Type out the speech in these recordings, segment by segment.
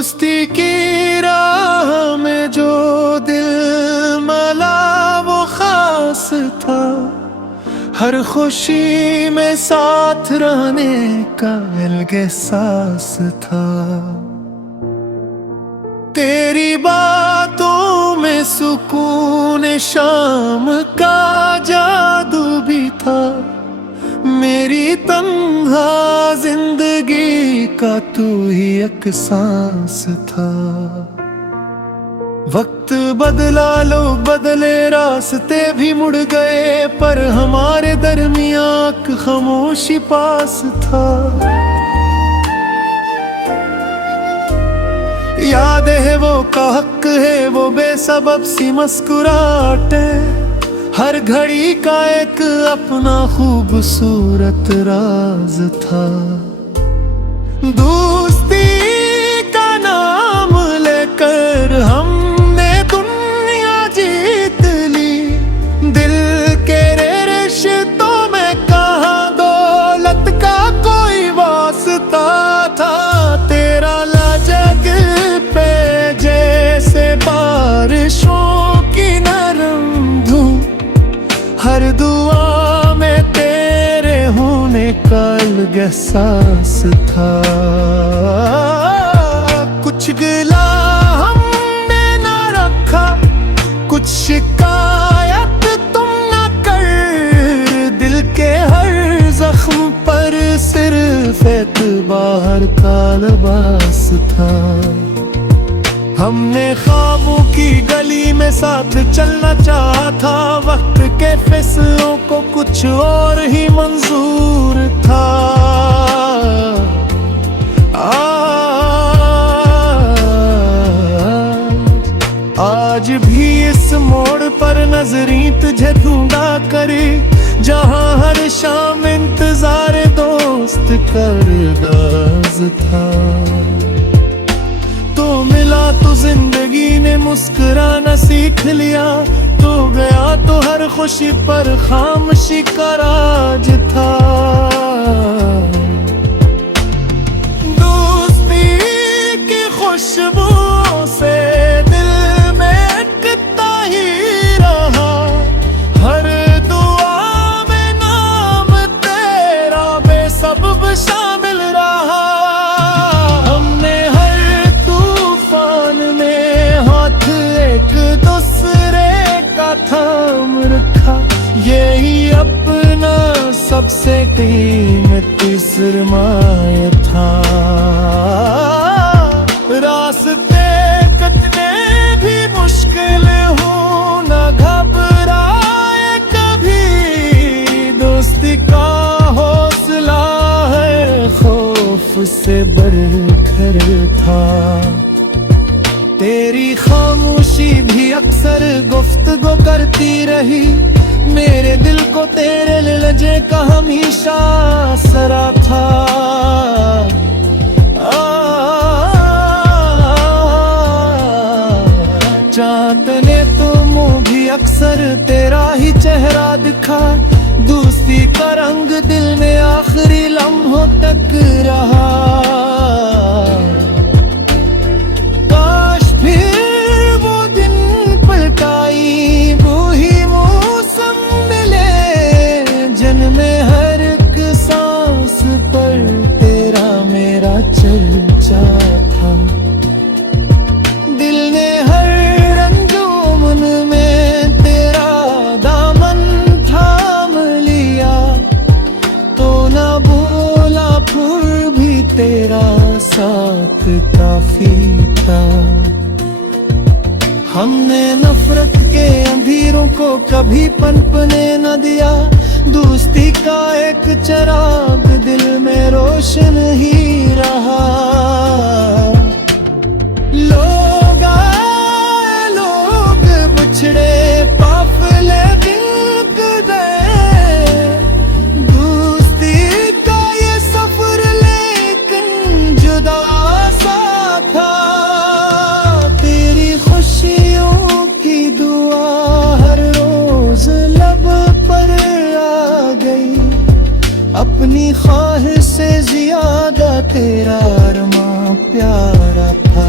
दोस्ती की राह में जो दिल मला वो खास था, हर खुशी में साथ रहने का अलग एहसास था। तेरी बातों में सुकून शाम का जादू भी था, मेरी तन्हा जिंदगी का तू ही एक सांस था। वक्त बदला, लोग बदले, रास्ते भी मुड़ गए, पर हमारे दरमियां एक खामोशी पास था। याद है वो का हक है वो बेसबब सी मुस्कुराहटें, हर घड़ी का एक अपना खूबसूरत राज था। दोस्ती का नाम लेकर हमने दुनिया जीत ली, दिल के रिश्तों में कहाँ दौलत का कोई वास्ता था। तेरा लजक पे जैसे बारिशों की नरम धूप, हर दुआ में तेरे होने का अलग एहसास था। कुछ गिला हमने न रखा, कुछ शिकायत तुम न कर, दिल के हर जख्म पर सिर्फ एतबार का लिबास था। हमने ख्वाबों की गली में साथ चलना चाहा था, वक्त के फैसलों को कुछ और ही मंजूर था। आज भी इस मोड़ पर नजरें तुझे ढूंढा करे, जहां हर शाम इंतजार दोस्त का अंदाज था। तो मिला तो जिंदगी ने मुस्कुराना सीख लिया, तो गया तो हर खुशी पर खामोशी का राज था। दोस्ती की खुशबू से दिल में अटकता ही रहा, हर दुआ में नाम तेरा बेसबब शामिल रहा। हमने हर तूफान में हाथ एक दूसरे का थाम रखा, यही अपना सबसे कीमती सरमाया था। रास्ते कटने भी मुश्किल हो न घबराए कभी, दोस्ती का हौसला है खौफ से बढ़कर था। तेरी खामोशी भी अक्सर गुफ्तगू करती रही, मेरे दिल को तेरे लहजे का हमेशा असरा था। चाँद ने तो मुँह भी अक्सर तेरा ही चेहरा दिखा, दोस्ती का रंग दिल में आखिरी लम्हों तक रहा। चर्चा था दिल ने हर रंजूमन में तेरा दामन थाम लिया, तो ना बोला फिर भी तेरा साथ काफी था। हमने नफरत के अंधेरों को कभी पनपने न दिया, दोस्ती का एक चिराग दिल में रोशन ही रहा। लोग आए लोग बिछड़े, काफिले गिन गए, दोस्ती का ये सफर लेकिन जुदा सा था। तेरी खुशियों की दुआ हर रोज लब पर आ गई, अपनी ख्वाहिश से ज्यादा तेरा अरमां प्यारा था।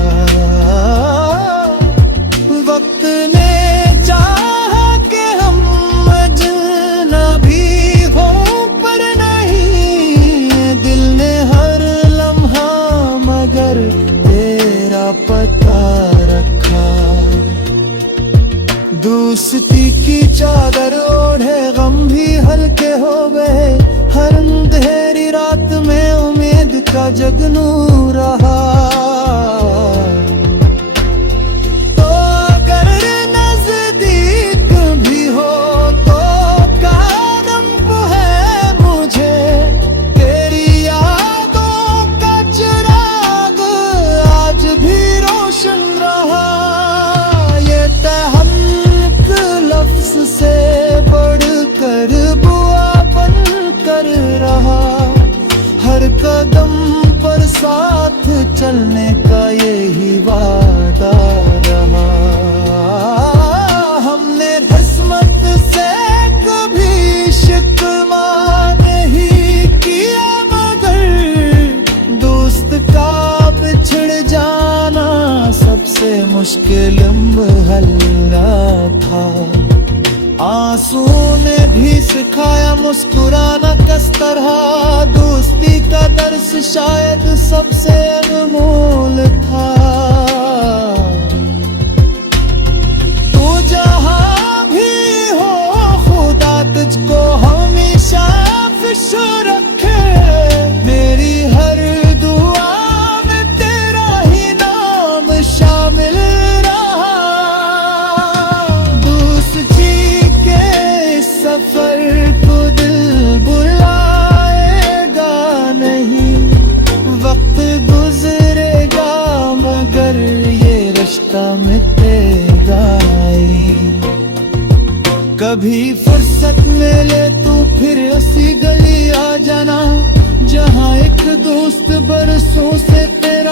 की चादर ओढ़े गम भी हल्के हो गए। हर अंधेरी रात में उम्मीद का जगनू रहा। तो अगर नजदीक भी हो तो कदम है मुझे तेरी यादों का चिराग आज भी रोशन रहा। ये तहम्मुक लफ्ज से बढ़कर बुआ बन कर रहा। हर कदम पर साथ चलने का यही वादा रहा। हमने किस्मत से कभी शिकवा नहीं किया, मगर दोस्त का बिछड़ जाना सबसे मुश्किल मरहला था। आंसू ने भी सिखाया मुस्कुराना किस तरह। दोस्ती का दर्स शायद सबसे अनमोल था। तू जहां भी हो खुदा तुझको हमेशा खुश रखे। मेरी हर दुआ में तेरा ही नाम शामिल रहा। दोस्ती के सफर को दिल बुलाएगा नहीं। वक्त गुजरेगा मगर ये रिश्ता मिटेगा ही। कभी फुर्सत मिले तू फिर उसी गली आ जाना, जहाँ एक दोस्त बरसों से तेरा